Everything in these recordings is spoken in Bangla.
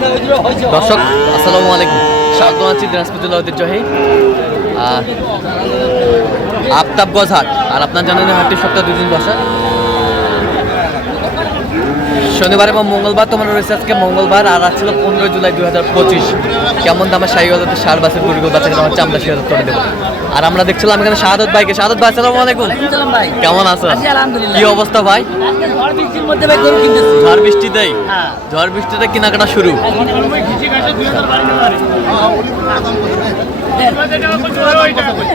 দর্শক আসসালামু আলাইকুম। স্বাগত আছি দিনাজপুর ঐতিহ্যহী আহ, আফতাবগঞ্জ হাট আর আপনার জানেন হাটটি সপ্তাহে দুই দিন বসে। শনিবার এবং মঙ্গলবার তোমার রয়েছে আজকে মঙ্গলবার আর আজ ছিল পনেরো জুলাই দুই হাজার পঁচিশ কেমন দামে শাহী হাজার সার বাসের গরুগুলো বাচ্চাকে আমার চামড়া শিহাজার করে দেবো আর আমরা দেখছিলাম এখানে শাহাদত ভাইকে শাহাদত ভাই আসসালামু আলাইকুম কেমন আছো কি অবস্থা ভাই ঝড় কিনতেছি ঝড় বৃষ্টিতেই হ্যাঁ। ঝড় বৃষ্টিতে কেনাকাটা শুরু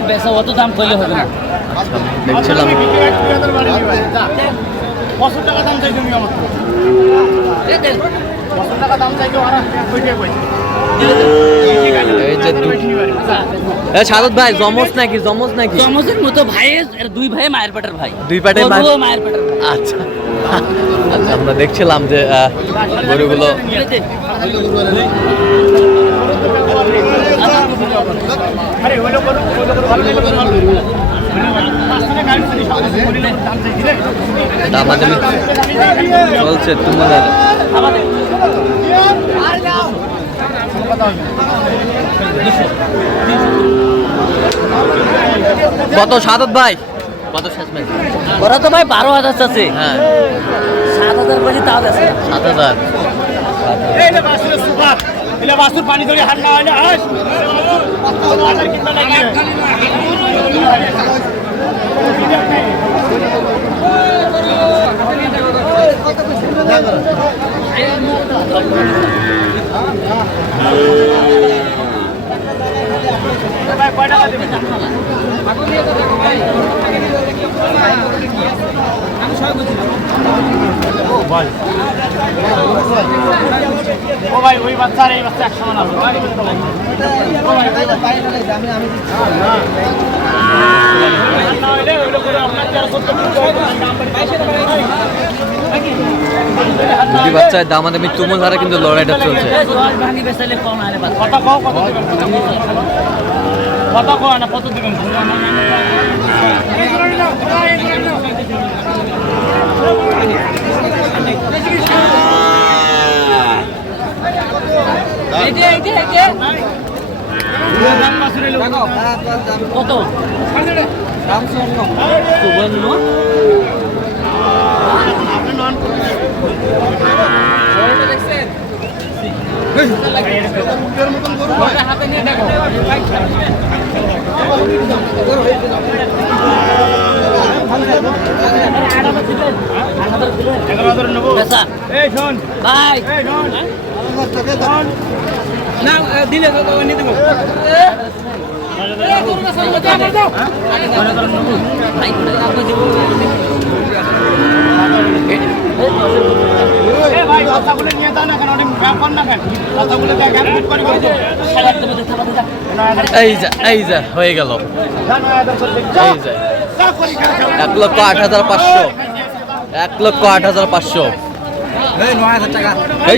বেচা অত দাম করলে হবে না দেখছিলাম টাকা দাম চাইছো আমার টাকা দাম চাইছো ওরা। কইছে এ শাহাদত ভাই জমজ নাকি জমজ নাকি? জমজের মতো এর দুই ভাই মায়ের পেটের ভাই। দুই পেটের ভাই? মায়ের পেটের আচ্ছা। আচ্ছা আমরা দেখছিলাম যে গরুগুলো আরে ওইলো করো ভালো লাগল ভালো পাঁচটা গাড়ি চলি সব দাম চাইছি রে দামাদামি চলছে তোমাদের। কত সাদত ভাই? কত শেষ ম্যাচ ওরা তো ভাই বারো হাজার আছে হ্যাঁ। সাত হাজার বলি তাও আছে। সাত হাজার। পানি ধরে হাত না ও ভাই ওই বাচ্চা এই বাচ্চা এক সমান ভাই ও ভাই, ওই বাচ্চা। দুটি বাচ্চায় দামাদামি তুমুল হারে কিন্তু লড়াইটা চলছে। এই কম আরে বাদ কত? চুয়ান্ন? এগারো হাজার নেব এই শোন। ভাই। এই শোন। শোন। না দিলে নিয়ে এ কথাগুলো নিয়ে যাও না কেন অনেক ব্যাপার না কেন? কথাগুলো এক ফুট করে করে এই যা এই যা হয়ে গেল। এই যা। এক লক্ষ আট হাজার পাঁচশো। এক লক্ষ আট হাজার পাঁচশো। এই।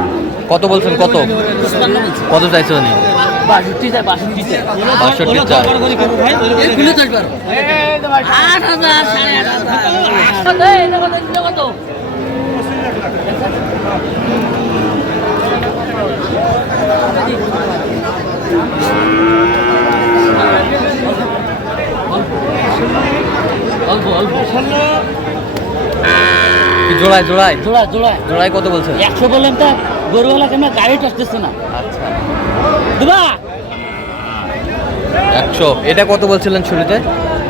কত বলছেন কত? কত চাইছো উনি? বাষট্টি চার কত? অল্প অল্প। কি জোড়ায়। জোড়ায় জোড়া জোড়া জোড়ায় কত বলছেন? একশো বললাম তো? গরুওয়ালা কেন গাড়ি টাসতেছে না। আচ্ছা। দেবা? একশো। এটা কত বলছিলেন শুরুতে?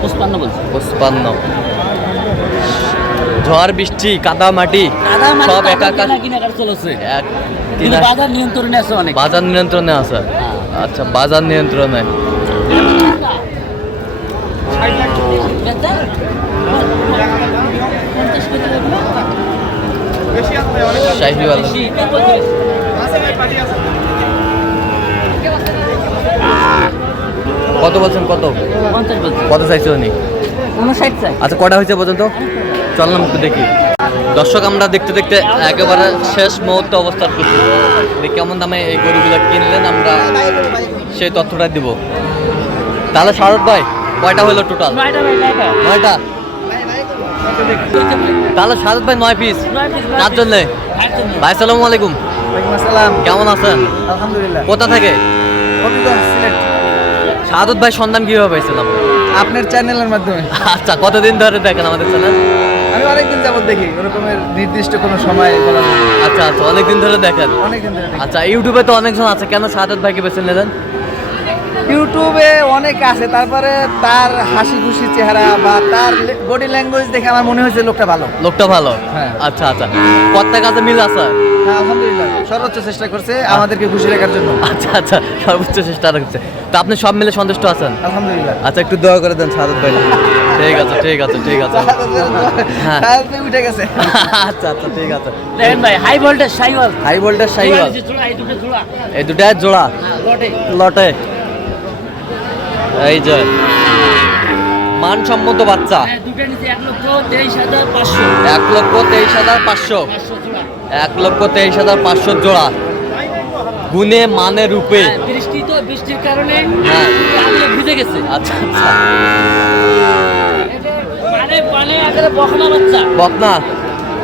পুষ্পান্ন বলছে। পঁচপান্ন। ঝড় বৃষ্টি কাদা মাটি সব একা একা কিনা কিনা কার চলেছে। কিন্তু বাজার নিয়ন্ত্রণে আছে অনেক। বাজার নিয়ন্ত্রণে আছে। আচ্ছা বাজার নিয়ন্ত্রণে। পঞ্চাশ? শাহিওয়াল কত বলছেন কত? কত চাইছো উনি? আচ্ছা কটা হয়েছে পর্যন্ত? চললাম একটু দেখি। দর্শক আমরা দেখতে দেখতে একেবারে শেষ মুহূর্তে অবস্থান করছি। যে কেমন দামে এই গরুগুলো কিনলেন আমরা সেই তথ্যটা দিব। তাহলে শারদ ভাই কয়টা হলো টোটাল নয়টা? তাহলে শারদ ভাই নয় পিস তার জন্য? ভাই সালামু আলাইকুম। আসসালাম। কেমন আছেন? আলহামদুলিল্লাহ। কোথা থেকে? হবিগঞ্জ ভাই সন্ধান কীভাবে পাইছিলাম আপনার চ্যানেলের মাধ্যমে। আচ্ছা কতদিন ধরে দেখেন আমাদের চ্যানেল? আমি অনেকদিন যাবত দেখি ওরকমের নির্দিষ্ট কোনো সময় বলা আচ্ছা আচ্ছা অনেকদিন ধরে দেখেন। অনেকদিন ধরে আচ্ছা ইউটিউবে তো অনেকজন আছে কেন শাহাদত ভাইকে বেছে নিলেন? ইউটিউবে অনেক আছে তারপরে তার হাসি খুশি চেহারা বা তার বডি ল্যাঙ্গুয়েজ দেখে আমার মনে হয়েছে লোকটা ভালো। লোকটা ভালো? হ্যাঁ। আচ্ছা আচ্ছা। প্রত্যেক কাজে মিল আছে? হ্যাঁ আলহামদুলিল্লাহ। সর্বোচ্চ চেষ্টা করছে আমাদেরকে খুশি রাখার জন্য। আচ্ছা আচ্ছা সর্বোচ্চ চেষ্টা রাখছে। তো আপনি সব মিলে সন্তুষ্ট আছেন? আলহামদুলিল্লাহ। আচ্ছা একটু দোয়া করে দেন শাহাদত ভাই। ঠিক আছে ঠিক আছে ঠিক আছে। হ্যাঁ। উঠে গেছে। আচ্ছা আচ্ছা ঠিক আছে। দেখেন ভাই high voltage Sahiwal high voltage জোড়া এই দুটা জোড়া। লটে। লটে। এই যে মানসম্মত বাচ্চা। হ্যাঁ এক লক্ষ তেইশ হাজার পাঁচশো। এক লক্ষ তেইশ হাজার পাঁচশো। জোড়া। গুণে মানে রূপে। হ্যাঁ, বৃষ্টি তো বৃষ্টির কারণে হ্যাঁ। ভিজে গেছে। আচ্ছা আচ্ছা। বকনা?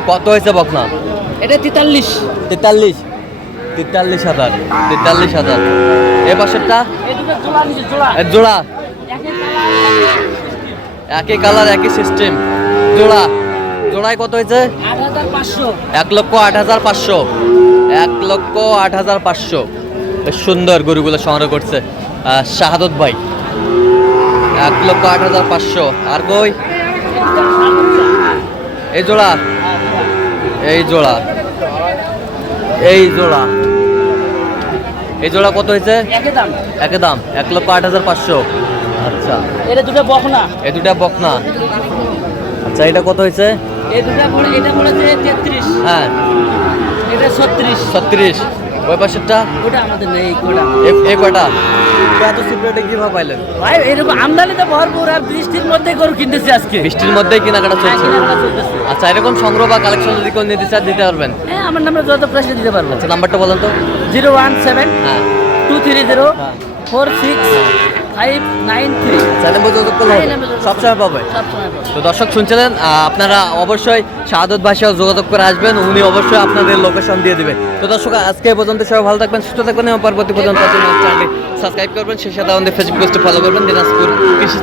কত হয়েছে বকনা? এটা তেতাল্লিশ। তেতাল্লিশ? তেতাল্লিশ হাজার তেতাল্লিশ হাজার। এ পাশেরটা? জোড়া একই কালার একই সিস্টেম জোড়া। জোড়ায় কত হয়েছে? এক লক্ষ আট হাজার পাঁচশো। এক লক্ষ আট হাজার পাঁচশো। সুন্দর গরুগুলো সংগ্রহ করছে শাহাদত ভাই। এক লক্ষ আট হাজার পাঁচশো। আর কই? এই জোড়া। এই জোড়া। এই জোড়া। এই জোড়া কত হয়েছে? একে দাম। একই দাম এক লক্ষ আট হাজার পাঁচশো। আচ্ছা। এটা দুটো বকনা এই দুটা বকনা আচ্ছা এটা কত হয়েছে? এই দুটা এটা পড়েছে তেত্রিশ। হ্যাঁ। এটা ছত্রিশ। ছত্রিশ। ওই পাশেরটা? ওটা আমাদের নেই কোটা। এ- তো এত সিপ্রেটে কীভাবে পাইলেন? ভাই এরকম আমদানিতে ভরপুর আর বৃষ্টির মধ্যে গরু কিনতেছি আজকে। বৃষ্টির মধ্যেই কেনাকাটা হ্যাঁ, চলছে। আচ্ছা এরকম সংগ্রহ বা কালেকশন যদি কেউ নিতে চান দিতে পারবেন? হ্যাঁ আমার নাম্বার যত প্রশ্ন দিতে পারব। আচ্ছা নাম্বারটা বলেন তো। জিরো ওয়ান সেভেন হ্যাঁ। টু থ্রি জিরো হ্যাঁ। Four six five nine three. Channel যোগাযোগ করলে সবসময় পাবে। তো দর্শক শুনছিলেন আপনারা অবশ্যই শাহাদত ভাষাও যোগাযোগ করে আসবেন উনি অবশ্যই আপনাদের লোকেশন দিয়ে দিবে। তো দর্শক আজকে এই পর্যন্ত সবাই ভালো থাকবেন সুস্থ থাকবেন এবং পরবর্তী পর্যন্ত চ্যানেলটি সাবস্ক্রাইব করবেন সেই সাথে আমাদের ফেসবুক পেজটি ফলো করবেন দিনাজপুর কৃষি